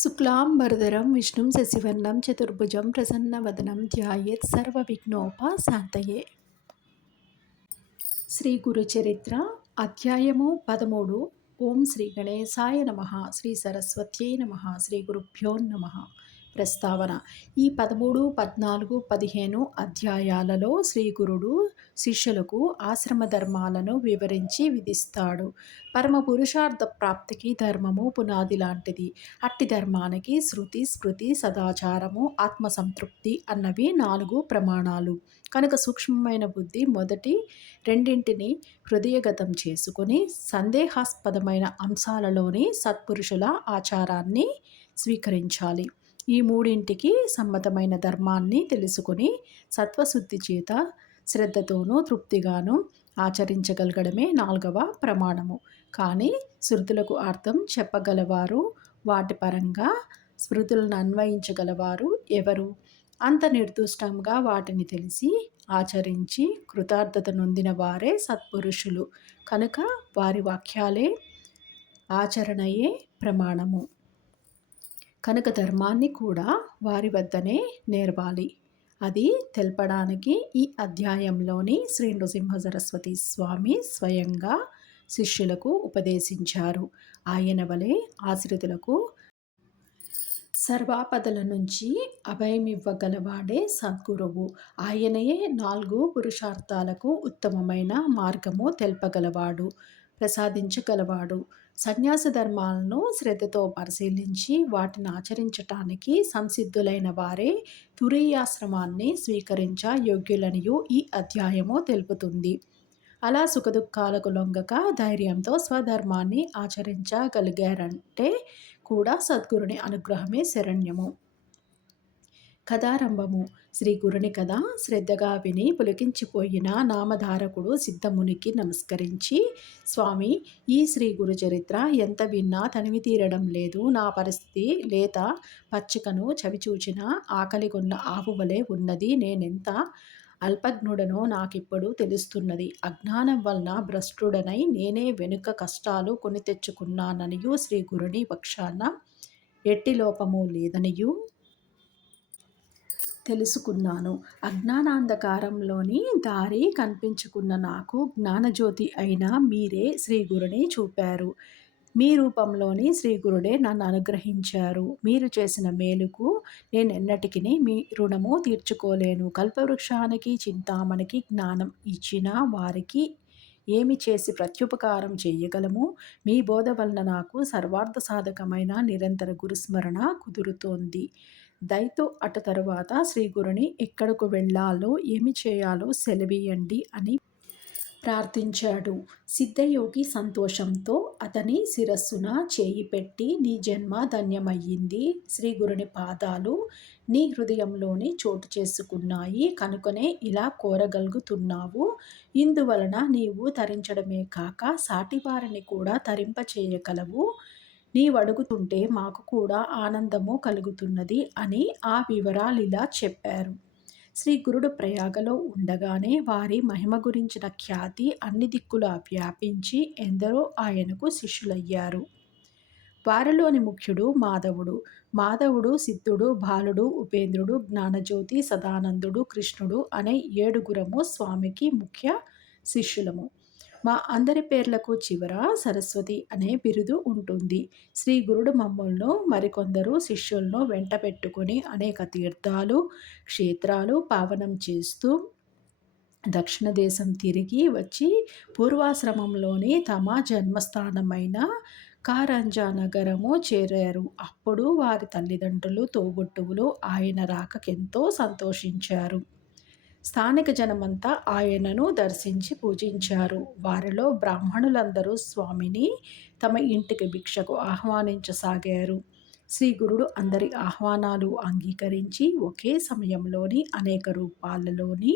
శుక్లాంబరధరం విష్ణుం శశివర్ణం చతుర్భుజం ప్రసన్నవదనం ధ్యాయేత్ సర్వవిఘ్నోపశాంతయే. శ్రీ గురు చరిత్ర అధ్యాయము 13. ఓం శ్రీ గణేశాయ నమః. శ్రీ సరస్వత్యై నమః. శ్రీ గురుభ్యో నమః. ప్రస్తావన: ఈ 13, 14, 15 అధ్యాయాలలో శ్రీగురుడు శిష్యులకు ఆశ్రమ ధర్మాలను వివరించి విధిస్తాడు. పరమ పురుషార్థ ప్రాప్తికి ధర్మము పునాది లాంటిది. అట్టి ధర్మానికి శృతి, స్మృతి, సదాచారము, ఆత్మసంతృప్తి అన్నవి 4 ప్రమాణాలు. కనుక సూక్ష్మమైన బుద్ధి మొదటి రెండింటిని హృదయగతం చేసుకుని సందేహాస్పదమైన అంశాలలోని సత్పురుషుల ఆచారాన్ని స్వీకరించాలి. ఈ మూడింటికి సమ్మతమైన ధర్మాన్ని తెలుసుకుని సత్వశుద్ధి చేత శ్రద్ధతోనూ తృప్తిగాను ఆచరించగలగడమే 4వ ప్రమాణము. కానీ శృతులకు అర్థం చెప్పగలవారు, వాటి పరంగా స్మృతులను అన్వయించగలవారు ఎవరు? అంత నిర్దుష్టంగా వాటిని తెలిసి ఆచరించి కృతార్థత నొందిన వారే సత్పురుషులు. కనుక వారి వాక్యాలే ఆచరణయే ప్రమాణము. కనుక ధర్మాన్ని కూడా వారి వద్దనే నేర్వాలి. అది తెలపడానికి ఈ అధ్యాయంలోని శ్రీ నృసింహ సరస్వతి స్వామి స్వయంగా శిష్యులకు ఉపదేశించారు. ఆయన వలె ఆశ్రితులకు సర్వాపదల నుంచి అభయమివ్వగలవాడే సద్గురువు. ఆయనయే 4 పురుషార్థాలకు ఉత్తమమైన మార్గము తెలపగలవాడు, ప్రసాదించగలవాడు. సన్యాస ధర్మాలను శ్రద్ధతో పరిశీలించి వాటిని ఆచరించటానికి సంసిద్ధులైన వారే తురీయాశ్రమాన్ని స్వీకరించ యోగ్యులనియు ఈ అధ్యాయము తెలుపుతుంది. అలా సుఖదుఖాలకు లొంగక ధైర్యంతో స్వధర్మాన్ని ఆచరించగలిగారంటే కూడా సద్గురుని అనుగ్రహమే శరణ్యము. కథారంభము: శ్రీ గురుని కథ శ్రద్ధగా విని పులకించిపోయిన నామధారకుడు సిద్ధమునికి నమస్కరించి, స్వామి, ఈ శ్రీ గురు చరిత్ర ఎంత విన్నా తనివి తీరడం లేదు. నా పరిస్థితి లేత పచ్చికను చవిచూచిన ఆకలిగొన్న ఆవు వలె ఉన్నది. నేనెంత అల్పజ్ఞుడనో నాకిప్పుడు తెలుస్తున్నది. అజ్ఞానం వలన భ్రష్టుడనై నేనే వెనుక కష్టాలు కొని తెచ్చుకున్నాననియు శ్రీ గురుని పక్షాన ఎట్టి లోపము లేదనియు తెలుసుకున్నాను. అజ్ఞానాంధకారంలోని దారి కనిపించుకున్న నాకు జ్ఞానజ్యోతి అయిన మీరే శ్రీ గురుని చూపారు. మీ రూపంలోని శ్రీగురుడే నన్ను అనుగ్రహించారు. మీరు చేసిన మేలుకు నేనెన్నటికీ మీ రుణము తీర్చుకోలేను. కల్పవృక్షానికి, చింతామణికి జ్ఞానం ఇచ్చిన వారికి ఏమి చేసి ప్రత్యుపకారం చేయగలము? మీ బోధ వలన నాకు సర్వార్థ సాధకమైన నిరంతర గురుస్మరణ కుదురుతోంది. దయతో అటు తరువాత శ్రీగురుని ఎక్కడకు వెళ్ళాలో, ఏమి చేయాలో సెలవీయండి అని ప్రార్థించాడు. సిద్ధయోగి సంతోషంతో అతని శిరస్సున చేయి పెట్టి, నీ జన్మ ధన్యమయ్యింది. శ్రీ గురుని పాదాలు నీ హృదయంలోనే చోటు చేసుకున్నాయి. కనుకనే ఇలా కోరగలుగుతున్నావు. ఇందువలన నీవు తరించడమే కాక సాటివారిని కూడా తరింపచేయగలవు. నీవడుగుతుంటే మాకు కూడా ఆనందము కలుగుతున్నది అని ఆ వివరాలిలా చెప్పారు. శ్రీ గురుడు ప్రయాగలో ఉండగానే వారి మహిమ గురించిన ఖ్యాతి అన్ని దిక్కులా వ్యాపించి ఎందరో ఆయనకు శిష్యులయ్యారు. వారిలోని ముఖ్యుడు మాధవుడు. మాధవుడు, సిద్ధుడు, బాలుడు, ఉపేంద్రుడు, జ్ఞానజ్యోతి, సదానందుడు, కృష్ణుడు అనే 7గురము స్వామికి ముఖ్య శిష్యులము. మా అందరి పేర్లకు చివర సరస్వతి అనే బిరుదు ఉంటుంది. శ్రీ గురుడు మమ్మల్ని మరికొందరు శిష్యులను వెంట పెట్టుకుని అనేక తీర్థాలు, క్షేత్రాలు పావనం చేస్తూ దక్షిణ దేశం తిరిగి వచ్చి పూర్వాశ్రమంలోని తమ జన్మస్థానమైన కారంజా నగరము చేరారు. అప్పుడు వారి తల్లిదండ్రులు, తోబుట్టువులు ఆయన రాకకెంతో సంతోషించారు. స్థానిక జనమంతా ఆయనను దర్శించి పూజించారు. వారిలో బ్రాహ్మణులందరూ స్వామిని తమ ఇంటికి భిక్షకు ఆహ్వానించసాగారు. శ్రీ గురుడు అందరి ఆహ్వానాలు అంగీకరించి ఒకే సమయంలోని అనేక రూపాలలోని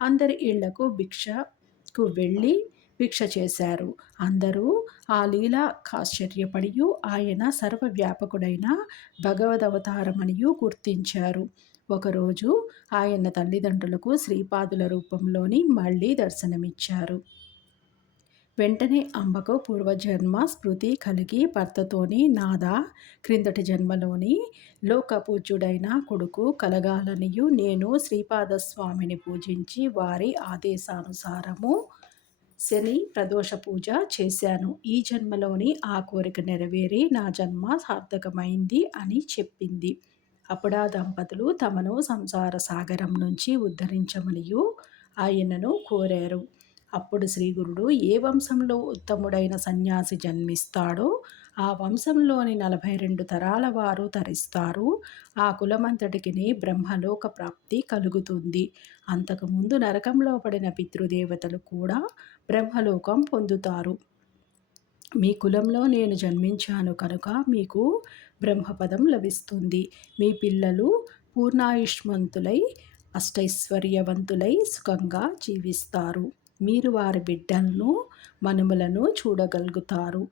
అందరి ఇళ్లకు భిక్షకు వెళ్ళి భిక్ష చేశారు. అందరూ ఆ లీలాకాశ్చర్యపడియు ఆయన సర్వవ్యాపకుడైన భగవదవతారమనియు గుర్తించారు. ఒకరోజు ఆయన తల్లిదండ్రులకు శ్రీపాదుల రూపంలోని మళ్ళీ దర్శనమిచ్చారు. వెంటనే అంబకు పూర్వజన్మ స్మృతి కలిగి భర్తతోని నాదా క్రిందటి జన్మలోని లోకపూజ్యుడైన కొడుకు కలగాలనియు నేను శ్రీపాదస్వామిని పూజించి వారి ఆదేశానుసారము శని ప్రదోష పూజ చేశాను. ఈ జన్మలోని ఆ కోరిక నెరవేరి నా జన్మ సార్థకమైంది అని చెప్పింది. అప్పుడా దంపతులు తమను సంసార సాగరం నుంచి ఉద్ధరించమనియు ఆయనను కోరారు. అప్పుడు శ్రీగురుడు ఏ వంశంలో ఉత్తముడైన సన్యాసి జన్మిస్తాడో ఆ వంశంలోని 42 తరాల వారు తరిస్తారు. ఆ కులమంతటికిని బ్రహ్మలోక ప్రాప్తి కలుగుతుంది. అంతకుముందు నరకంలో పడిన పితృదేవతలు కూడా బ్రహ్మలోకం పొందుతారు. మీ కులంలో నేను జన్మించాను కనుక మీకు బ్రహ్మపదం లభిస్తుంది. మీ పిల్లలు పూర్ణాయుష్మంతులై అష్టైశ్వర్యవంతులై సుఖంగా జీవిస్తారు. మీరు వారి బిడ్డలను మనుమలను చూడగలుగుతారు.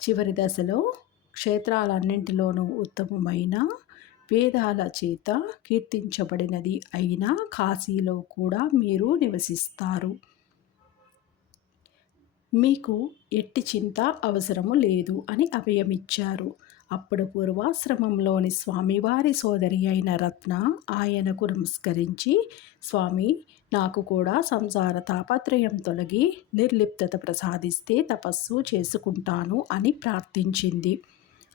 చివరి దశలో క్షేత్రాలన్నింటిలోనూ ఉత్తమమైన వేదాల చేత కీర్తించబడినది అయిన కాశీలో కూడా మీరు నివసిస్తారు. మీకు ఎట్టి చింత అవసరము లేదు అని అభయమిచ్చారు. అప్పుడు పూర్వాశ్రమంలోని స్వామివారి సోదరి అయిన రత్న ఆయనకు నమస్కరించి, స్వామి, నాకు కూడా సంసార తాపత్రయం తొలగి నిర్లిప్తత ప్రసాదిస్తే తపస్సు చేసుకుంటాను అని ప్రార్థించింది.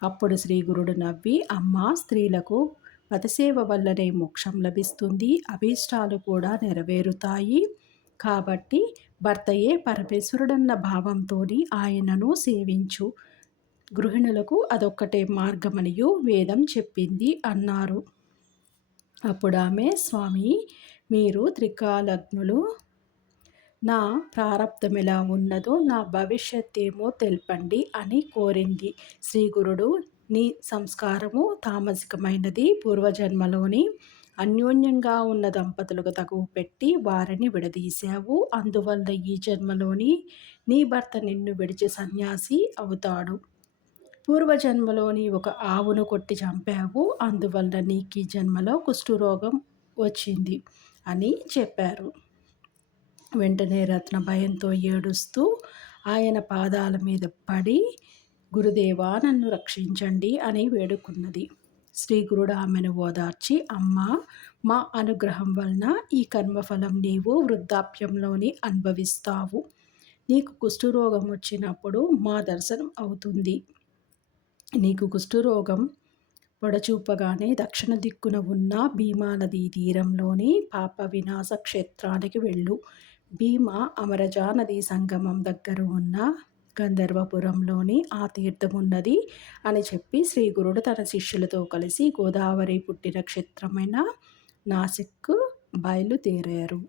అప్పుడు శ్రీగురుడు నవ్వి, అమ్మా, స్త్రీలకు పదసేవ వల్లనే మోక్షం లభిస్తుంది, అభీష్టాలు కూడా నెరవేరుతాయి. కాబట్టి భర్తయే పరమేశ్వరుడన్న భావంతోని ఆయనను సేవించు. గృహిణులకు అదొక్కటే మార్గమనియు వేదం చెప్పింది అన్నారు. అప్పుడు ఆమె, స్వామి, మీరు త్రికాలజ్ఞులు, నా ప్రారబ్ధం ఎలా ఉన్నదో నా భవిష్యత్తేమో తెల్పండి అని కోరింది. శ్రీగురుడు, నీ సంస్కారము తామసికమైనది. పూర్వజన్మలోని అన్యోన్యంగా ఉన్న దంపతులకు తగువ పెట్టి వారిని విడదీశావు. అందువల్ల ఈ జన్మలోని నీ భర్త నిన్ను విడిచి సన్యాసి అవుతాడు. పూర్వజన్మలోని ఒక ఆవును కొట్టి చంపావు. అందువల్ల నీకు ఈ జన్మలో కుష్ఠరోగం వచ్చింది అని చెప్పారు. వెంటనే రత్న భయంతో ఏడుస్తూ ఆయన పాదాల మీద పడి, గురుదేవా, నన్ను రక్షించండి అని వేడుకున్నది. శ్రీగురుడు ఆమెను ఓదార్చి, అమ్మా, మా అనుగ్రహం వలన ఈ కర్మఫలం నీవు వృద్ధాప్యంలోని అనుభవిస్తావు. నీకు కుష్ఠరోగం వచ్చినప్పుడు మా దర్శనం అవుతుంది. నీకు కుష్ఠరోగం పొడచూపగానే దక్షిణ దిక్కున ఉన్న భీమా నదీ తీరంలోని పాప వినాశ క్షేత్రానికి వెళ్ళు. భీమా అమరజా నదీ సంగమం దగ్గర ఉన్న గంధర్వపురంలోని ఆ తీర్థమున్నది అని చెప్పి శ్రీగురుడు తన శిష్యులతో కలిసి గోదావరి పుట్టిన క్షేత్రమైన నాసిక్కు బయలుదేరారు.